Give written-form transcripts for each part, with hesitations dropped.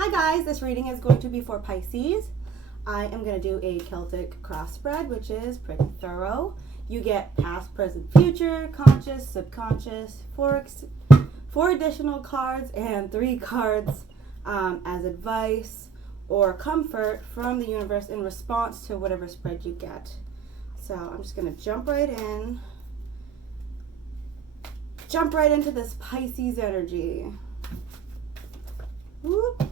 Hi guys, this reading is going to be for Pisces. I am going to do a Celtic cross spread, which is pretty thorough. You get past, present, future, conscious, subconscious, four additional cards, and 3 cards as advice or comfort from the universe in response to whatever spread you get. So I'm just going to jump right into this Pisces energy. Whoop.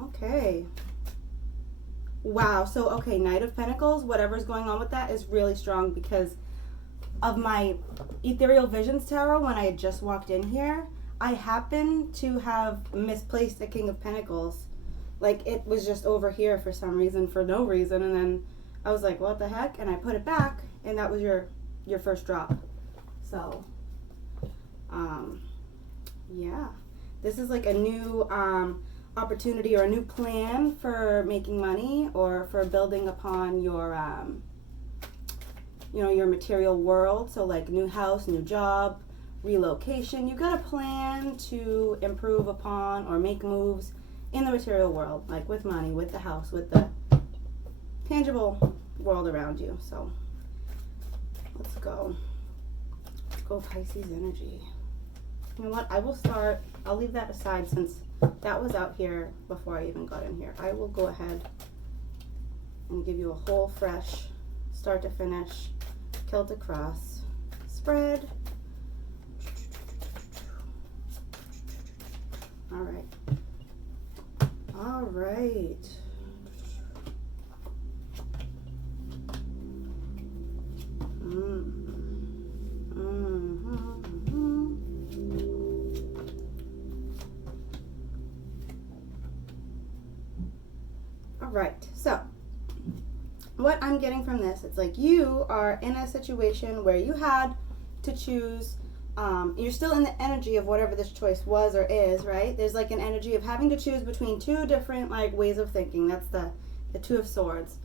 Okay. Wow. So, okay, Knight of Pentacles, whatever's going on with that is really strong because of my Ethereal Visions Tarot. When I had just walked in here, I happened to have misplaced the King of Pentacles. Like, it was just over here for some reason, for no reason. And then I was like, what the heck? And I put it back, and that was your first drop. So, yeah. This is like a new opportunity or a new plan for making money or for building upon your, your material world. So like new house, new job, relocation. You got a plan to improve upon or make moves in the material world, like with money, with the house, with the tangible world around you. So let's go. Let's go Pisces energy. You know what? I'll leave that aside since that was out here before I even got in here. I will go ahead and give you a whole fresh, start to finish, Celtic cross spread. All right. All right. Right, so what I'm getting from this, it's like you are in a situation where you had to choose, you're still in the energy of whatever this choice was or is, right? There's like an energy of having to choose between 2 different like ways of thinking. That's the 2 of Swords.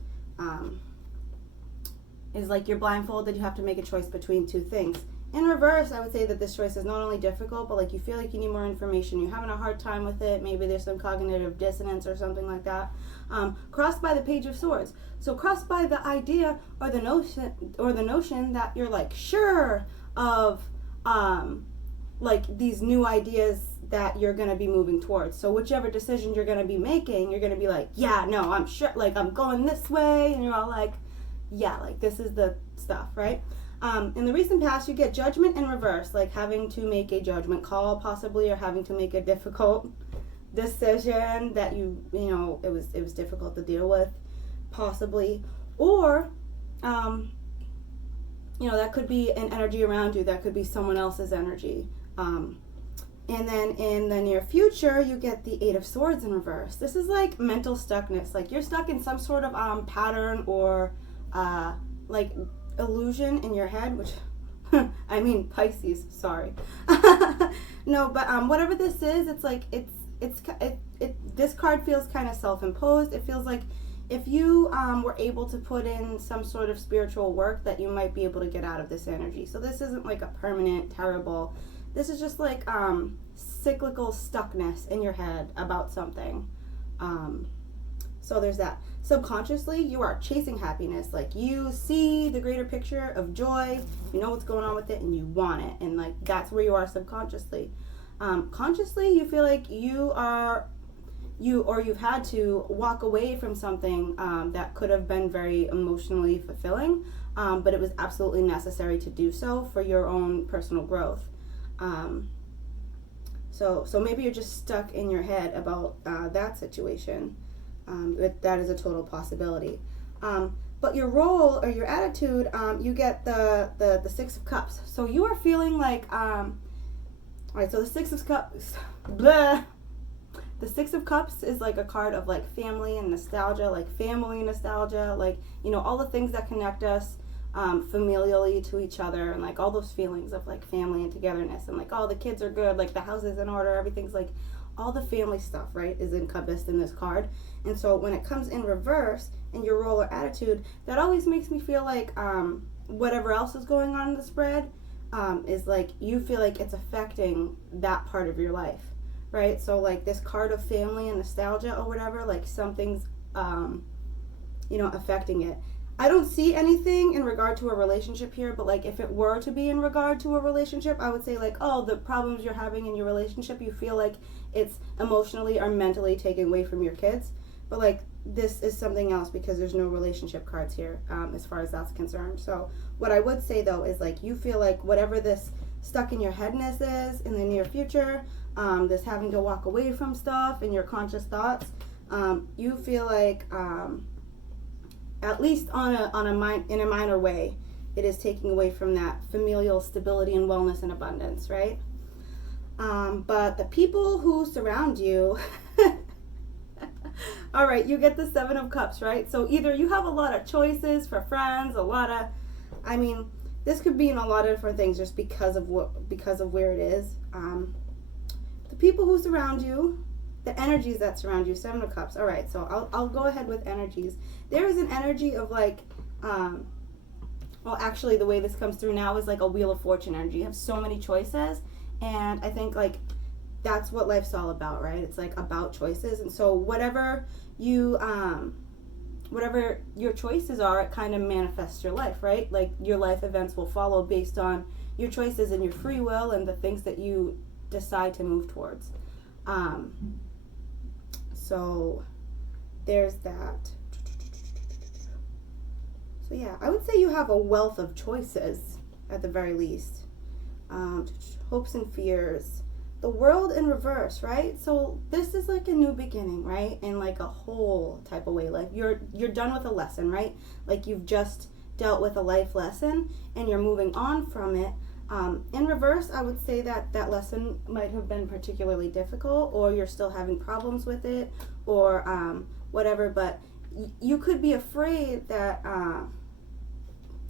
Is like you're blindfolded, you have to make a choice between 2 things. In reverse, I would say that this choice is not only difficult, but like you feel like you need more information. You're having a hard time with it. Maybe there's some cognitive dissonance or something like that. Crossed by the Page of Swords. So crossed by the idea or the notion that you're like sure of like these new ideas that you're going to be moving towards. So whichever decision you're going to be making, you're going to be like, yeah, no, I'm sure, like I'm going this way. And you're all like, yeah, like this is the stuff, right? In the recent past, you get Judgment in reverse, like having to make a judgment call possibly, or having to make a difficult decision that it was difficult to deal with possibly, or that could be an energy around you, that could be someone else's energy. And then in the near future, you get the 8 of Swords in reverse. This is like mental stuckness, like you're stuck in some sort of pattern or like illusion in your head, which I mean Pisces, sorry. No, but whatever this is, it's like this card feels kind of self-imposed. It feels like if you were able to put in some sort of spiritual work, that you might be able to get out of this energy. So this isn't like a permanent terrible, this is just like cyclical stuckness in your head about something. So there's that. Subconsciously, you are chasing happiness. Like you see the greater picture of joy, you know what's going on with it, and you want it. And like that's where you are subconsciously. Consciously, you feel like you've had to walk away from something that could have been very emotionally fulfilling, but it was absolutely necessary to do so for your own personal growth. So maybe you're just stuck in your head about that situation. That is a total possibility. But your role or your attitude, you get the 6 of Cups. So you are feeling like, all right, so the 6 of Cups, blah. The 6 of Cups is like a card of like family and nostalgia, like family nostalgia, like, all the things that connect us familially to each other, and like all those feelings of like family and togetherness, and like, oh, the kids are good, like the house is in order, everything's like, all the family stuff, right, is encompassed in this card. And so when it comes in reverse in your role or attitude, that always makes me feel like whatever else is going on in the spread is like you feel like it's affecting that part of your life. right? So like this card of family and nostalgia or whatever, like something's, affecting it. I don't see anything in regard to a relationship here, but like if it were to be in regard to a relationship, I would say like, oh, the problems you're having in your relationship, you feel like it's emotionally or mentally taken away from your kids. But like this is something else because there's no relationship cards here as far as that's concerned. So what I would say though is like you feel like whatever this stuck in your headness is in the near future, this having to walk away from stuff in your conscious thoughts, you feel like at least in a minor way, it is taking away from that familial stability and wellness and abundance, right? But the people who surround you, all right, you get the Seven of Cups, right? So either you have a lot of choices for friends, this could be in a lot of different things just because of where it is. The people who surround you, the energies that surround you, Seven of Cups. All right, so I'll go ahead with energies. There is an energy of like, actually the way this comes through now is like a Wheel of Fortune energy. You have so many choices, and I think like that's what life's all about, right? It's like about choices, and so whatever your choices are, it kind of manifests your life, right? Like your life events will follow based on your choices and your free will and the things that you decide to move towards. So there's that. So yeah, I would say you have a wealth of choices at the very least. Hopes and fears. The World in reverse, right? So this is like a new beginning, right? In like a whole type of way. Like you're done with a lesson, right? Like you've just dealt with a life lesson and you're moving on from it. In reverse, I would say that lesson might have been particularly difficult, or you're still having problems with it, or whatever. But you could be afraid that,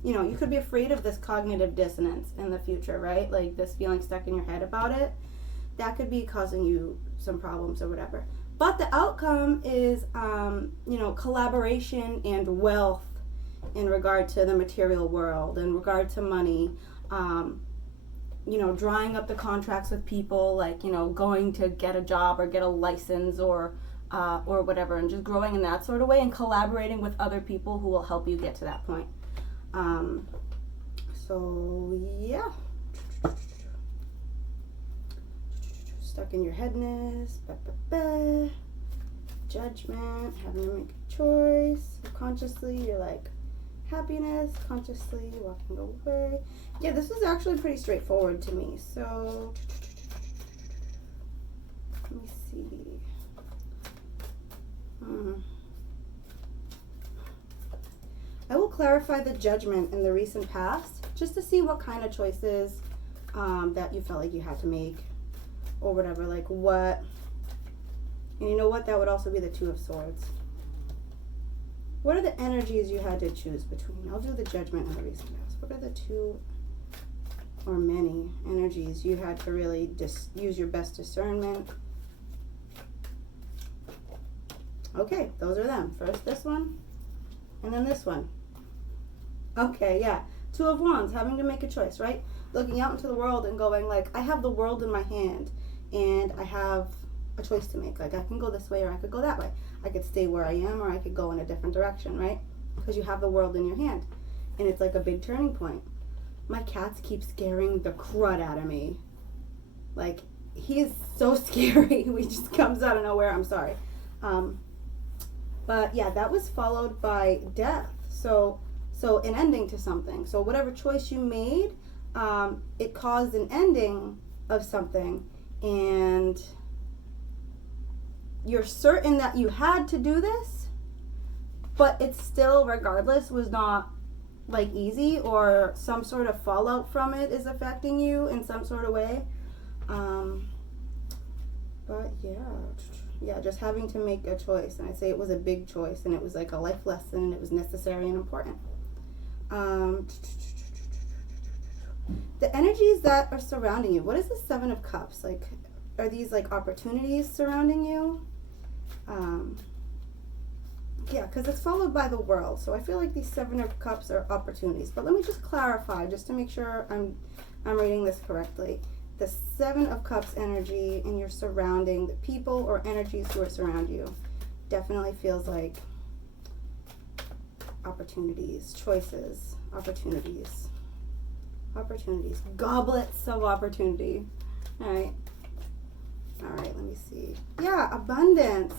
you could be afraid of this cognitive dissonance in the future, right? Like this feeling stuck in your head about it. That could be causing you some problems or whatever. But the outcome is, collaboration and wealth in regard to the material world, in regard to money. Drawing up the contracts with people, like, going to get a job or get a license or whatever, and just growing in that sort of way and collaborating with other people who will help you get to that point. So, yeah. Stuck in your headness. Judgment. Having to make a choice. Consciously, you're like, happiness, consciously walking away. Yeah, this was actually pretty straightforward to me. So let me see. I will clarify the Judgment in the recent past just to see what kind of choices that you felt like you had to make or whatever. Like what, and you know what? That would also be the Two of Swords. What are the energies you had to choose between? I'll do the Judgment and the recent past. What are the two or many energies you had to really just use your best discernment? Okay, those are them. First this one, and then this one. Okay, yeah. Two of Wands, having to make a choice, right? Looking out into the world and going like, I have the world in my hand, and I have a choice to make. Like I can go this way or I could go that way. I could stay where I am or I could go in a different direction, right? Because you have the world in your hand. And it's like a big turning point. My cats keep scaring the crud out of me. Like, he is so scary. He just comes out of nowhere. I'm sorry. But yeah, that was followed by death. So an ending to something. So whatever choice you made, it caused an ending of something. And you're certain that you had to do this, but it still, regardless, was not like easy, or some sort of fallout from it is affecting you in some sort of way. But yeah, just having to make a choice, and I'd say it was a big choice, and it was like a life lesson, and it was necessary and important. The energies that are surrounding you. What is the Seven of Cups? Like, are these like opportunities surrounding you? Yeah, because it's followed by the World. So I feel like these Seven of Cups are opportunities. But let me just clarify, just to make sure I'm reading this correctly. the Seven of Cups energy and your surrounding, the people or energies who are surround you, definitely feels like opportunities, choices, opportunities, goblets of opportunity. All right, let me see. Yeah, abundance.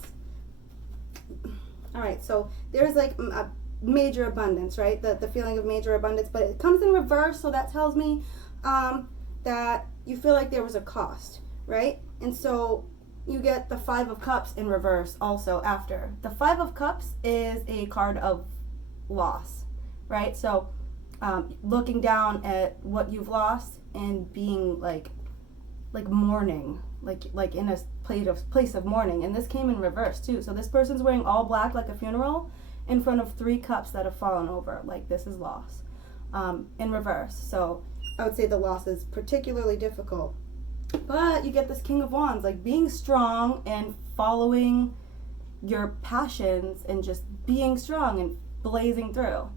All right, so there's like a major abundance, right? The feeling of major abundance, but it comes in reverse, so that tells me that you feel like there was a cost, right? And so you get the Five of Cups in reverse also after. The Five of Cups is a card of loss, right? So looking down at what you've lost and being like mourning, like in a place of mourning. And this came in reverse too. So this person's wearing all black like a funeral in front of 3 cups that have fallen over. Like, this is loss in reverse. So I would say the loss is particularly difficult. But you get this King of Wands, like being strong and following your passions and just being strong and blazing through.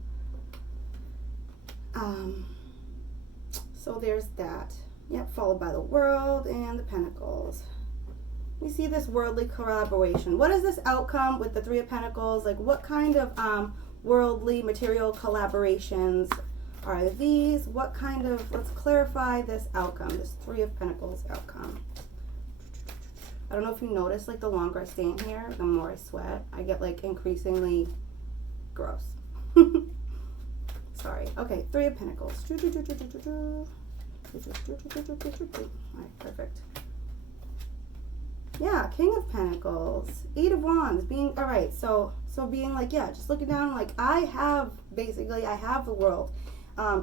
So there's that. Yep, followed by the World and the Pentacles. We see this worldly collaboration. What is this outcome with the Three of Pentacles? Like, what kind of worldly material collaborations are these? What kind of, let's clarify this outcome, this Three of Pentacles outcome. I don't know if you notice, like, the longer I stay in here, the more I sweat. I get, like, increasingly gross. Sorry. Okay, Three of Pentacles. Alright, perfect. Yeah, King of Pentacles, Eight of Wands, being, all right, so being like, yeah, just looking down, like, I have the world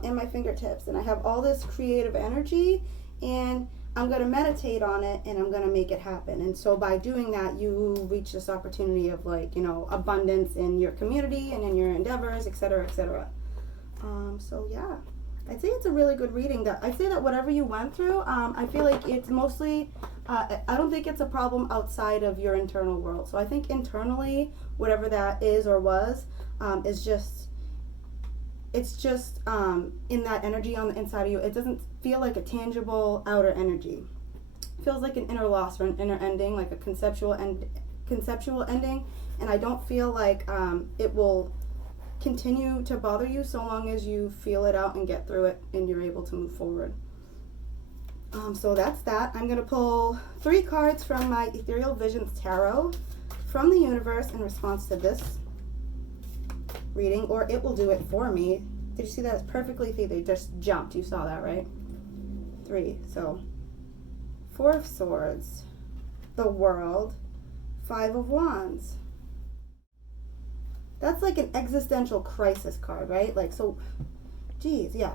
in my fingertips, and I have all this creative energy, and I'm going to meditate on it, and I'm going to make it happen. And so by doing that, you reach this opportunity of, like, you know, abundance in your community and in your endeavors, etc., etc. So yeah, I'd say it's a really good reading. I'd say that whatever you went through, I feel like it's mostly, I don't think it's a problem outside of your internal world. So I think internally, whatever that is or was, is just, it's just in that energy on the inside of you. It doesn't feel like a tangible outer energy. It feels like an inner loss or an inner ending, like a conceptual ending. And I don't feel like it will continue to bother you so long as you feel it out and get through it and you're able to move forward. So that's that. I'm going to pull 3 cards from my Ethereal Visions Tarot from the universe in response to this reading, or it will do it for me. Did you see that? It's perfectly they just jumped. You saw that, right? 3. So 4 of Swords, the World, 5 of Wands. That's like an existential crisis card, right? Like, so, geez, yeah.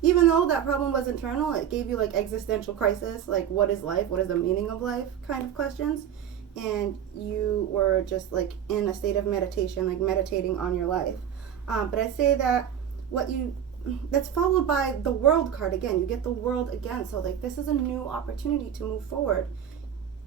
Even though that problem was internal, it gave you like existential crisis, like what is life? What is the meaning of life kind of questions. And you were just like in a state of meditation, like meditating on your life. But I say that that's followed by the World card again. You get the World again. So like this is a new opportunity to move forward.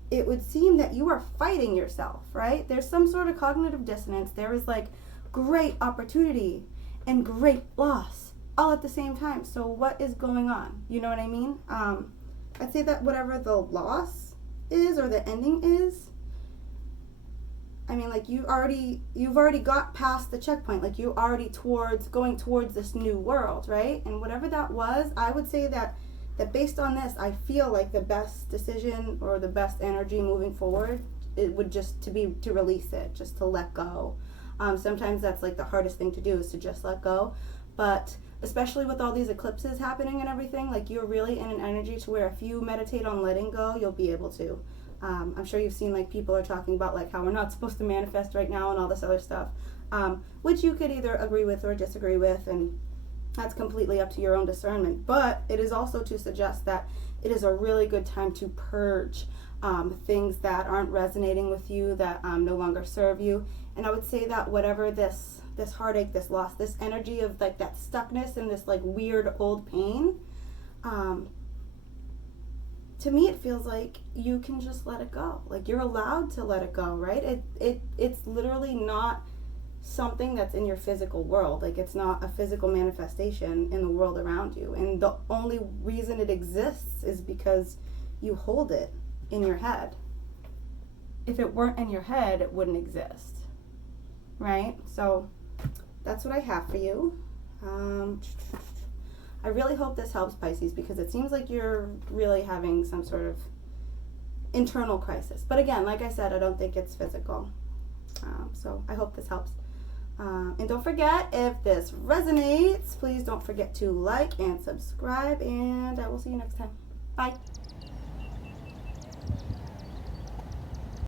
It would seem that you are fighting yourself, right? There's some sort of cognitive dissonance. There is like great opportunity and great loss all at the same time. So what is going on? You know what I mean? I'd say that whatever the loss is or the ending is, I mean, like you've already got past the checkpoint. Like you're already going towards this new world, right? And whatever that was, I would say that based on this, I feel like the best decision or the best energy moving forward, it would just to release it, just to let go. Sometimes that's like the hardest thing to do is to just let go. But especially with all these eclipses happening and everything, like you're really in an energy to where if you meditate on letting go, you'll be able to. I'm sure you've seen like people are talking about like how we're not supposed to manifest right now and all this other stuff, which you could either agree with or disagree with, and that's completely up to your own discernment. But it is also to suggest that it is a really good time to purge things that aren't resonating with you, that no longer serve you. And I would say that whatever this heartache, this loss, this energy of like that stuckness and this like weird old pain, to me it feels like you can just let it go. Like you're allowed to let it go, right? It's literally not something that's in your physical world. Like, it's not a physical manifestation in the world around you. And the only reason it exists is because you hold it in your head. If it weren't in your head, it wouldn't exist, right? So that's what I have for you. I really hope this helps, Pisces, because it seems like you're really having some sort of internal crisis. But again, like I said, I don't think it's physical. So I hope this helps. And don't forget, if this resonates, please don't forget to like and subscribe, and I will see you next time. Bye.